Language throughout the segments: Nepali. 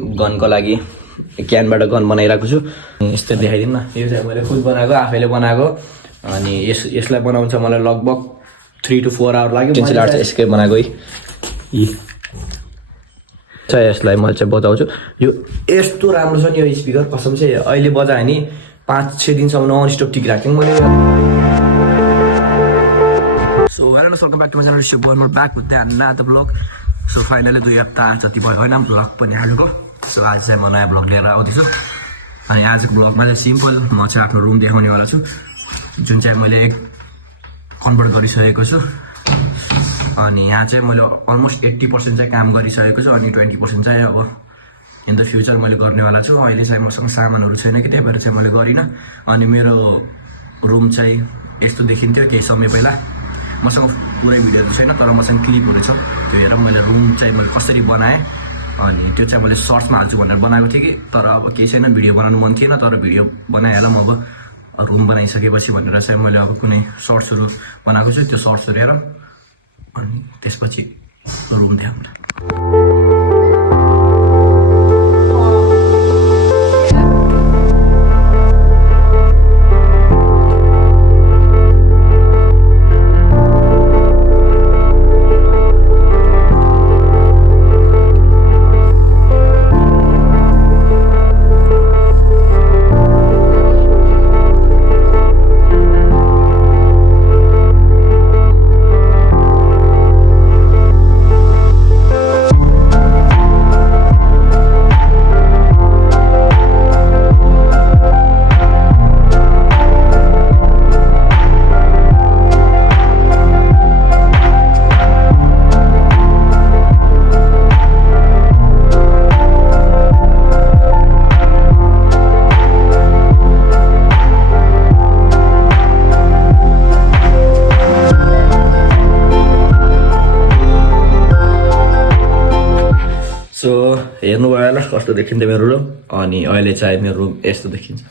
गनको लागि क्यानबाट गन बनाइरहेको छु। यस्तो देखाइदिनु न, यो चाहिँ मैले खुद बनाएको, आफैले बनाएको। अनि यसलाई बनाउनु चाहिँ मलाई लगभग 3 to 4 आवर लाग्यो। पेन्सिल आर्ट यसकै बनाएको है। यसलाई मैले चाहिँ बजाउँछु। यो यस्तो राम्रो छ नि यो स्पिकर, कसम चाहिँ अहिले बजाएँ नि 5-6 दिनसम्म नन स्टप टिकिरहेको थिएँ मैले। So hello welcome back to my channel Shiv बोल back with another blog. So finally 2 हप्ता जति भयो होइन ब्लग पनि हालेको। सो आज चाहिँ म नयाँ ब्लग लिएर आउँदैछु। अनि आजको ब्लगमा चाहिँ सिम्पल म चाहिँ आफ्नो रुम देखाउनेवाला छु, जुन चाहिँ मैले कन्भर्ट गरिसकेको छु। अनि यहाँ चाहिँ मैले अलमोस्ट 80% चाहिँ काम गरिसकेको छु, अनि 20% चाहिँ अब इन द फ्युचर मैले गर्नेवाला छु। अहिले चाहिँ मसँग सामानहरू छैन कि त्यही भएर चाहिँ मैले गरिनँ। अनि मेरो रुम चाहिँ यस्तो देखिन्थ्यो केही समय पहिला। मसँग पुरै भिडियोहरू छैन तर मसँग क्लिपहरू छ, त्यो हेरेर मैले रुम चाहिँ मैले कसरी बनाएँ अनि त्यो चाहिँ मैले सर्ट्समा हाल्छु भनेर बनाएको थिएँ कि, तर अब केही छैन, भिडियो बनाउनु मन थिएन तर भिडियो बनाइहालौँ अब रुम बनाइसकेपछि भनेर चाहिँ मैले अब कुनै सर्ट्सहरू बनाएको छु। त्यो सर्ट्सहरू हेरौँ अनि त्यसपछि रुम देखाउँ। सो हेर्नुभयो होला कस्तो देखिन्छ मेरो रुम। अनि अहिले चाहिँ मेरो रुम यस्तो देखिन्छ।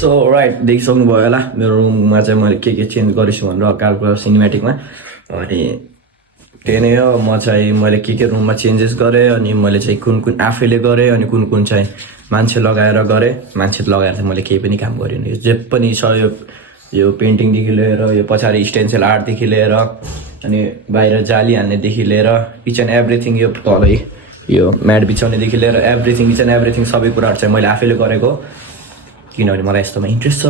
सो राइट, देखिसक्नुभयो होला मेरो रुममा चाहिँ मैले के चेन्ज गरेछु भनेर अगाडिको सिनेमेटिकमा। अनि त्यही नै हो, मैले के रुममा चेन्जेस गरेँ अनि मैले चाहिँ कुन आफैले गरेँ अनि कुन चाहिँ मान्छे लगाएर गरेँ। मान्छे लगाएर चाहिँ मैले केही पनि काम गरिनँ। यो जे पनि छ यो पेन्टिङदेखि लिएर यो पछाडि स्टेन्सिल आर्टदेखि लिएर अनि बाहिर जाली हान्नेदेखि लिएर इच एन्ड एभ्रिथिङ, यो तलै यो म्याट बिछाउनेदेखि लिएर एभ्रिथिङ इच एन्ड एभ्रिथिङ सबै कुराहरू चाहिँ मैले आफैले गरेको, किनभने मलाई यस्तोमा इन्ट्रेस्ट छ।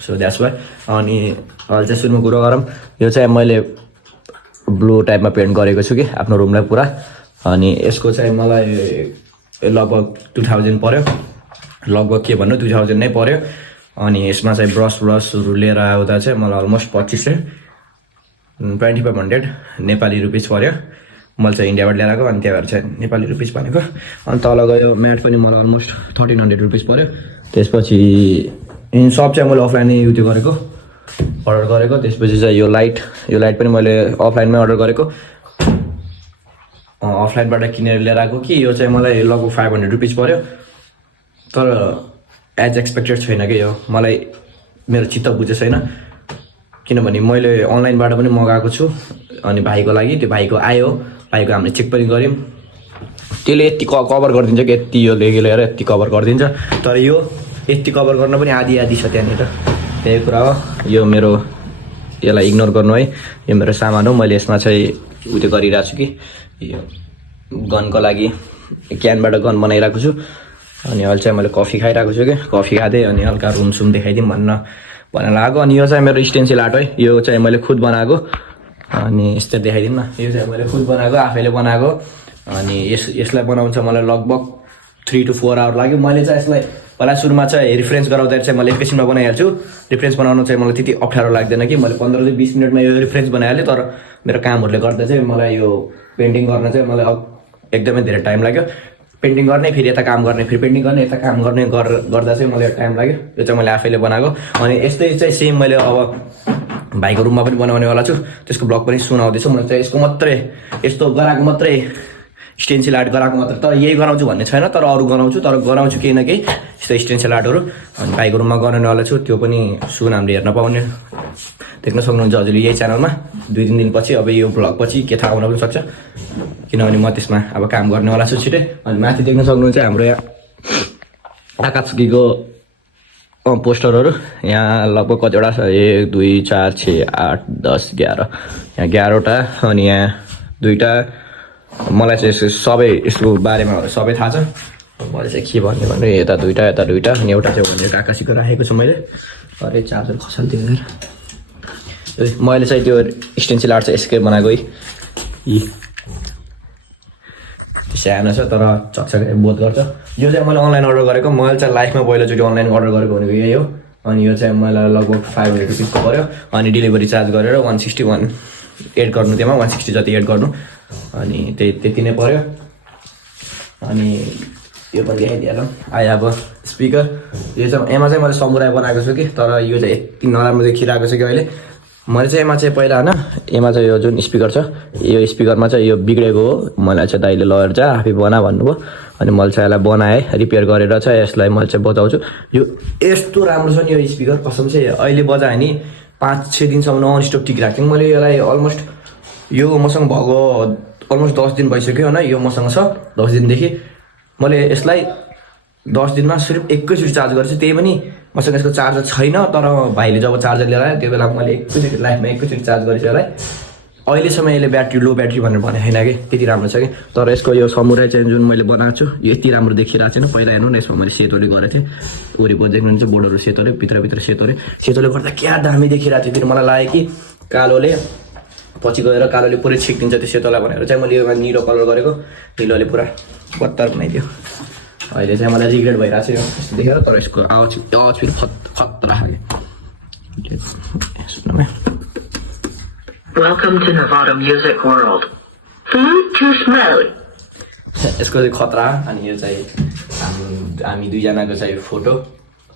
So that's why. अनि अहिले चाहिँ सुरुमा कुरो गरौँ, यो चाहिँ मैले ब्लू टाइपमा पेन्ट गरेको छु कि आफ्नो रुमलाई पुरा। अनि यसको चाहिँ मलाई लगभग 2000 पर्यो, लगभग के भन्नु 2000 नै पर्यो। अनि यसमा चाहिँ ब्रसहरू लिएर आउँदा चाहिँ मलाई अलमोस्ट 2500 नेपाली रुपिस पर्यो। मैले चाहिँ इन्डियाबाट ल्याएर आएको अनि त्यही भएर चाहिँ नेपाली रुपिस भनेको। अनि तल गयो म्याट पनि मलाई अलमोस्ट 1300 रुपिस पर्यो। त्यसपछि इन सब चाहिँ मैले अफलाइनै अर्डर गरेको। त्यसपछि चाहिँ यो लाइट पनि मैले अफलाइनमै अर्डर गरेको, अफलाइनबाट किनेर लिएर आएको कि यो चाहिँ मलाई लगभग 500 रुपिस पर्यो। तर एज एक्सपेक्टेड छैन कि यो, मलाई मेरो चित्त बुझेको छैन, किनभने मैले अनलाइनबाट पनि मगाएको छु। अनि भाइको लागि त्यो भाइको आयो, भाइको हामीले चेक पनि गऱ्यौँ, त्यसले यति कभर गरिदिन्छ कि यति यो लिएर यति कभर गरिदिन्छ। तर यो यति कभर गर्न पनि आधी छ त्यहाँनिर, त्यही कुरा हो। यो मेरो यसलाई इग्नोर गर्नु है, यो मेरो सामान हो। मैले यसमा चाहिँ उयो गरिरहेको छु कि यो गनको लागि क्यानबाट गन बनाइरहेको छु। अनि अहिले चाहिँ मैले कफी खाइरहेको छु कि कफी खाँदै अनि हल्का रुमसुम देखाइदिउँ भनेर लागेको। अनि यो चाहिँ मेरो स्टेन्सिल आर्ट है, यो चाहिँ मैले खुद बनाएको। अनि यस्तो देखाइदिउँ न, यो चाहिँ मैले खुद बनाएको, आफैले बनाएको। अनि यसलाई बनाउनु चाहिँ मलाई लगभग 3 to 4 आवर लाग्यो। मैले चाहिँ यसलाई पहिला सुरुमा चाहिँ रिफरेन्स गराउँदाखेरि चाहिँ मैले एकैछिनमा बनाइहाल्छु। रिफरेन्स बनाउनु चाहिँ मलाई त्यति अप्ठ्यारो लाग्दैन कि मैले 15-20 मिनटमा यो रिफरेन्स बनाइहालेँ। तर मेरो कामहरूले गर्दा चाहिँ मलाई यो पेन्टिङ गर्न चाहिँ मलाई एकदमै धेरै टाइम लाग्यो। पेन्टिङ गर्ने फेरि यता काम गर्ने फेरि पेन्टिङ गर्ने यता काम गर्ने गर्दा चाहिँ मलाई टाइम लाग्यो। यो चाहिँ मैले आफैले बनाएको। अनि यस्तै चाहिँ सेम मैले अब भाइको रुममा पनि बनाउनेवाला छु, त्यसको ब्लग पनि सुनाउँदैछु। मैले चाहिँ यसको मात्रै यस्तो गराएको मात्रै स्टेन्सिल आर्ट गराएको मात्रै, तर यही गराउँछु भन्ने छैन, तर अरू गराउँछु केही न केही यस्तो स्टेन्सिल आर्टहरू। अनि भाइको रुममा गराउनेवाला छु, त्यो पनि सुन हामीले हेर्न पाउने देख्न सक्नुहुन्छ हजुरले यही च्यानलमा। 2-3 दिनपछि अब यो भ्लग पछि के थाहा हुन पनि सक्छ, किनभने म त्यसमा अब काम गर्नेवाला छु छिटै। अनि माथि देख्न सक्नुहुन्छ हाम्रो यहाँ आकाशुकीको पोस्टरहरू। यहाँ लगभग कतिवटा छ, 1 2 4 6 8 10 11, यहाँ 11वटा। अनि यहाँ 2टा। मलाई चाहिँ सबै यसको बारेमा सबै थाहा छ। मैले चाहिँ के भन्ने भने यता 2टा अनि एउटा चाहिँ भनेर आकाशीको राखेको छु मैले। अरे चार्जर खसाल्थ्यो यार। मैले चाहिँ त्यो स्टेन्सिल आर्ट चाहिँ यसकै बनाएको है। सानो छ तर चकचक बोध गर्छ। यो चाहिँ मैले अनलाइन अर्डर गरेको। मैले चाहिँ लाइफमा पहिलोचोटि अनलाइन अर्डर गरेको भनेको यही हो। अनि यो चाहिँ मलाई लगभग 500 रुपिसको पऱ्यो। अनि डेलिभरी चार्ज गरेर 161 एड गर्नु, त्यसमा 160 जति एड गर्नु। अनि त्यति नै पऱ्यो। अनि यो पनि देखाइदिइहालौँ। आयो अब स्पिकर। यो चाहिँ एमा चाहिँ मैले समुराई बनाएको छु कि, तर यो चाहिँ यति नराम्रो देखिरहेको छ कि अहिले। मैले चाहिँ एमा चाहिँ पहिला होइन, एमा चाहिँ यो जुन स्पिकर छ, यो स्पिकरमा चाहिँ यो बिग्रेको हो। मलाई चाहिँ दाइले लगेर चाहिँ आफै बना भन्नुभयो। अनि मैले चाहिँ यसलाई बनाएँ, रिपेयर गरेर चाहिँ यसलाई मैले चाहिँ बजाउँछु। यो यस्तो राम्रो छ नि यो स्पिकर, कसम चाहिँ अहिले बजाएँ नि 5-6 दिनसम्म नन स्टप टिकिरहेको थियो। मैले यसलाई अलमोस्ट यो मसँग भएको अलमोस्ट 10 दिन भइसक्यो होइन, यो मसँग छ 10 दिनदेखि। मैले यसलाई 10 दिनमा सिर्फ एकैचोटि चार्ज गर्छु, त्यही पनि मसँग यसको चार्जर छैन। तर भाइले जब चार्जर लिएर आयो त्यो बेला मैले एकैचोटि लाइफमा एकैचोटि चार्ज गरेछु यसलाई। अहिलेसम्म यसले ब्याट्री लो ब्याट्री भनेर भने छैन कि, त्यति राम्रो छ कि। तर यसको यो समुराई चाहिँ जुन मैले बनाएको छु यो यति राम्रो देखिरहेको छैन। पहिला हेर्नु न, यसमा मैले सेतोले गरेको थिएँ। वरिपरि देख्नुहुन्छ बोर्डहरू सेतोले, भित्र सेतोले गर्दा क्या दामी देखिरहेको थियो। फेरि मलाई लाग्यो कि कालोले पछि गएर कालोले पुरै छिक्दिन्छ त्यो सेतोलाई भनेर चाहिँ मैले यो निलो कलर गरेको। निलोले पुरा बत्तर बनाइदियो। अहिले चाहिँ मलाई रिग्रेट भइरहेको छ यो यस्तो देखेर। तर यसको आवाज फेरि खतरा खाले। सुन्नुमा Welcome to Nevada Music World. Bluetooth mode. यसको चाहिँ खतरा। अनि यो चाहिँ हामी दुईजनाको चाहिँ फोटो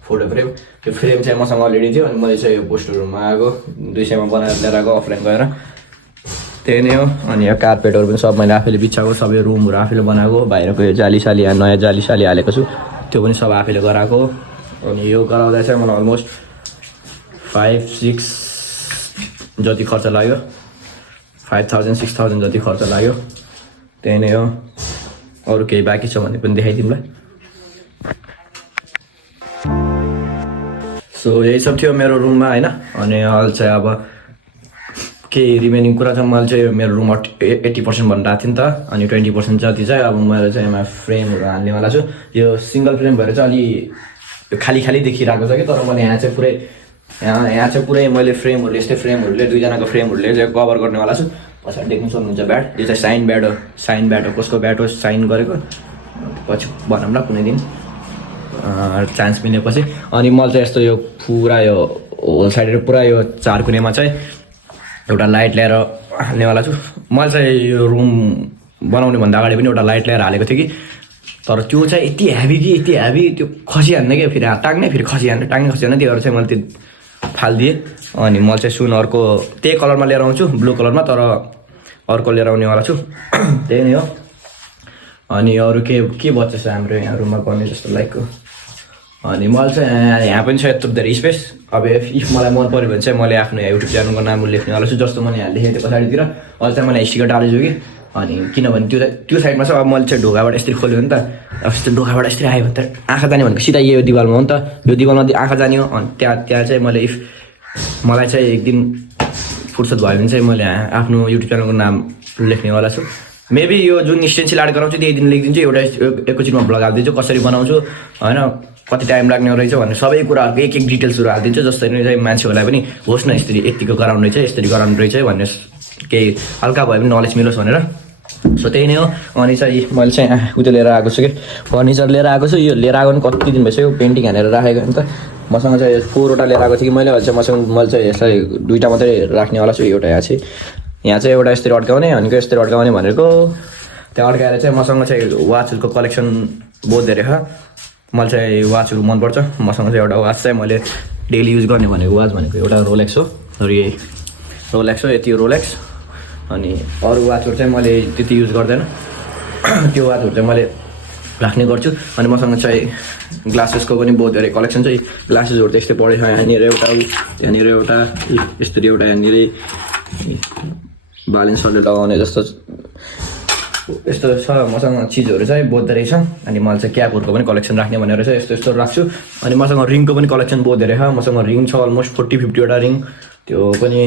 फ्रेम। त्यो फ्रेम चाहिँ मसँग अलरेडी थियो। अनि मैले चाहिँ यो पोस्टरमा आएको 200 मा बनाएर लिएर आएको अफलाइन गएर, त्यही नै हो। अनि यो कार्पेटहरू पनि सब मैले आफैले बिछाएको, सबै रुमहरू आफैले बनाएको। बाहिरको यो जाली यहाँ नयाँ जाली हालेको छु, त्यो पनि सब आफैले गराएको। अनि यो गराउँदा चाहिँ मलाई अलमोस्ट 5-6 जति खर्च लाग्यो, 5000-6000 जति खर्च लाग्यो। त्यही नै हो। अरू केही बाँकी छ भने पनि देखाइदिउँला। सो यही सब थियो मेरो रुममा होइन। अनि अहिले चाहिँ अब केही रिमेनिङ कुरा छ। मैले चाहिँ मेरो रुम 80% भनिरहेको थिएँ नि त। अनि 20% जति चाहिँ अब मैले चाहिँ यसमा फ्रेमहरू हाल्नेवाला छु। यो सिङ्गल फ्रेम भएर चाहिँ अलि खाली देखिरहेको छ कि, तर मैले यहाँ चाहिँ पुरै मैले फ्रेमहरूले यस्तै फ्रेमहरूले 2जनाको फ्रेमहरूले चाहिँ कभर गर्नेवाला छु। पछाडि देख्नु सक्नुहुन्छ ब्याट। यो चाहिँ साइन ब्याट हो। कसको ब्याट हो साइन गरेको, पछि भनौँ ल कुनै दिन चान्स मिलेपछि। अनि मैले चाहिँ यस्तो यो पुरा यो होल साइडहरू पुरा यो 4 कुनेमा चाहिँ एउटा लाइट ल्याएर हाल्नेवाला छु। मैले चाहिँ यो रुम बनाउने भन्दा अगाडि पनि एउटा लाइट ल्याएर हालेको थिएँ कि, तर त्यो चाहिँ यति हेभी त्यो खसिहाल्ने क्या, फेरि टाग्ने फेरि खसिहाल्ने त्यो भएर चाहिँ मैले त्यो फालिदिएँ। अनि मैले चाहिँ सुन अर्को त्यही कलरमा लिएर आउँछु, ब्लू कलरमा, तर अर्को लिएर आउनेवाला छु। त्यही नै हो। अनि अरू के बच्चा छ हाम्रो यहाँ रुममा गर्ने जस्तो लाइकको। अनि मैले चाहिँ यहाँ पनि छ यत्रो धेरै स्पेस। अब इफ मलाई मन पऱ्यो भने चाहिँ मैले आफ्नो युट्युब च्यानलको नाम लेख्नेवाला छु, जस्तो मैले यहाँ लेखेको थिएँ पछाडितिर। अहिले चाहिँ मैले स्टिकर डालेछु कि, अनि किनभने त्यो साइडमा चाहिँ अब मैले चाहिँ ढोकाबाट यस्तरी खोल्यो नि त। अब यस्तो ढोकाबाट यस्तरी आयो भने त आँखा जाने भनेको सिधा यो दिवालमा हो नि त। यो दिवालमा आँखा जाने हो। अनि त्यहाँ चाहिँ मैले इफ मलाई चाहिँ एक दिन फुर्सद भयो भने चाहिँ मैले आफ्नो युट्युब च्यानलको नाम लेख्नेवाला छु। मेबी यो जुन स्टेन्सिल आर्ट गराउँछु त्यही दिन लेखिदिन्छु, एउटा एकैचोटिमा ब्लग हालिदिन्छु, कसरी बनाउँछु होइन, कति टाइम लाग्ने रहेछ भन्ने सबै कुराहरूको एक डिटेल्सहरू हालिदिन्छु, जसरी चाहिँ मान्छेहरूलाई पनि होस् न यसरी यतिको गराउनु रहेछ, यसरी गराउनु रहेछ भन्ने केही हल्का भए पनि नलेज मिलोस् भनेर। सो त्यही नै हो। अनि चाहिँ मैले चाहिँ उयो लिएर आएको छु कि फर्निचर लिएर आएको छु। यो लिएर आएको नि कति दिन भइसक्यो, पेन्टिङ हानेर राखेको नि त। मसँग चाहिँ 4वटा लिएर आएको थिएँ कि मैले चाहिँ यसलाई 2टा मात्रै राख्नेवाला छु। एउटा यहाँ चाहिँ एउटा यस्तरी अड्काउने, अनि यस्तरी अड्काउने भनेको त्यहाँ अड्काएर चाहिँ मसँग चाहिँ वाचहरूको कलेक्सन बहुत धेरै छ मलाई चाहिँ वाचहरू मनपर्छ मसँग चाहिँ एउटा वाच चाहिँ मैले डेली युज गर्ने भनेको वाच भनेको एउटा रोलेक्स हो र यही रोलेक्स हो यति रोलेक्स अनि अरू वाचहरू चाहिँ मैले त्यति युज गर्दैन त्यो वाचहरू चाहिँ मैले राख्ने गर्छु अनि मसँग चाहिँ ग्लासेसको पनि बहुत धेरै कलेक्सन चाहिँ ग्लासेसहरू त्यस्तै पढेको छ यहाँनिर एउटा त्यहाँनिर एउटा यस्तरी एउटा यहाँनिर बालेन्सहरूले लगाउने जस्तो यस्तो छ मसँग चिजहरू चाहिँ बहुत धेरै छ अनि मैले चाहिँ क्यापहरूको पनि कलेक्सन राख्ने भनेर चाहिँ यस्तो यस्तो राख्छु अनि मसँग रिङको पनि कलेक्सन बहुत धेरै छ मसँग रिङ छ अलमोस्ट 40-50वटा रिङ त्यो पनि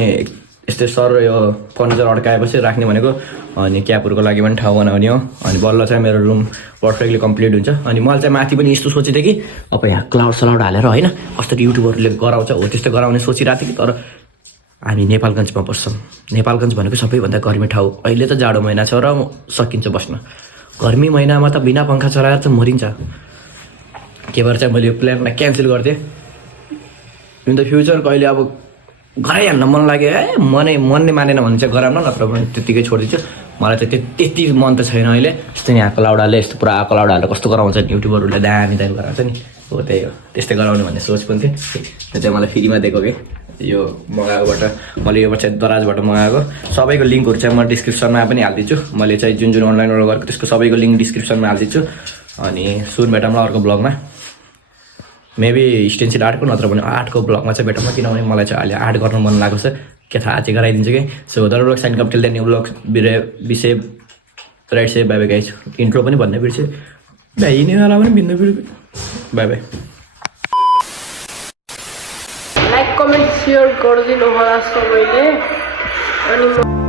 यस्तै सर यो फर्निचर अड्काएपछि राख्ने भनेको अनि क्यापहरूको लागि पनि ठाउँ बनाउने हो अनि बल्ल चाहिँ मेरो रुम पर्फेक्टली कम्प्लिट हुन्छ अनि मैले चाहिँ माथि पनि यस्तो सोचेको थिएँ कि अब यहाँ क्लाउड सलाउड हालेर होइन कसरी युट्युबरहरूले गराउँछ हो त्यस्तो गराउने सोचिरहेको थिएँ कि तर हामी नेपालगञ्जमा बस्छौँ नेपालगञ्ज भनेको सबैभन्दा गर्मी ठाउँ अहिले त जाडो महिना छ र सकिन्छ बस्न गर्मी महिनामा त बिना पङ्खा चलाएर त मरिन्छ के भएर चाहिँ मैले यो प्लानलाई क्यान्सल गरिदिएँ इन द फ्युचर कहिले अब गराइहाल्न मन लाग्यो मन नै मानेन भने चाहिँ गराउन नत्र भने त्यत्तिकै छोडिदिन्छु मलाई त त्यति मन त छैन अहिले यस्तो यहाँ क्लाउडाले यस्तो पुरा क्लाउडाले कस्तो गराउँछ नि युट्युबरहरूले दामी गराउँछ नि हो त्यही हो त्यस्तै गराउने भन्ने सोच पनि थियो त्यो चाहिँ मलाई फ्रीमा दिएको कि यो मगाएकोबाट मैले यो चाहिँ दराजबाट मगाएको सबैको लिङ्कहरू चाहिँ म डिस्क्रिप्सनमा पनि हालिदिन्छु मैले चाहिँ जुन जुन अनलाइन अर्डर गरेको त्यसको सबैको लिङ्क डिस्क्रिप्सनमा हालिदिन्छु अनि सुन भेटौँला अर्को ब्लगमा मेबी स्टेन्सिल आर्टको नत्र भने आर्टको ब्लगमा चाहिँ भेटौँला किनभने मलाई चाहिँ अहिले आर्ट गर्नु मन लागेको छ के थाहा चाहिँ गराइदिन्छु कि सो दर ब्लग साइन कप टिल द न्यू ब्लग विषय राइट से बाई बाई गाइज इन्ट्रो पनि भन्ने बिर्सेँ भ्याइनेवाला पनि भिन्न bye bye like comment share गरिदिनु होला सबैले अनि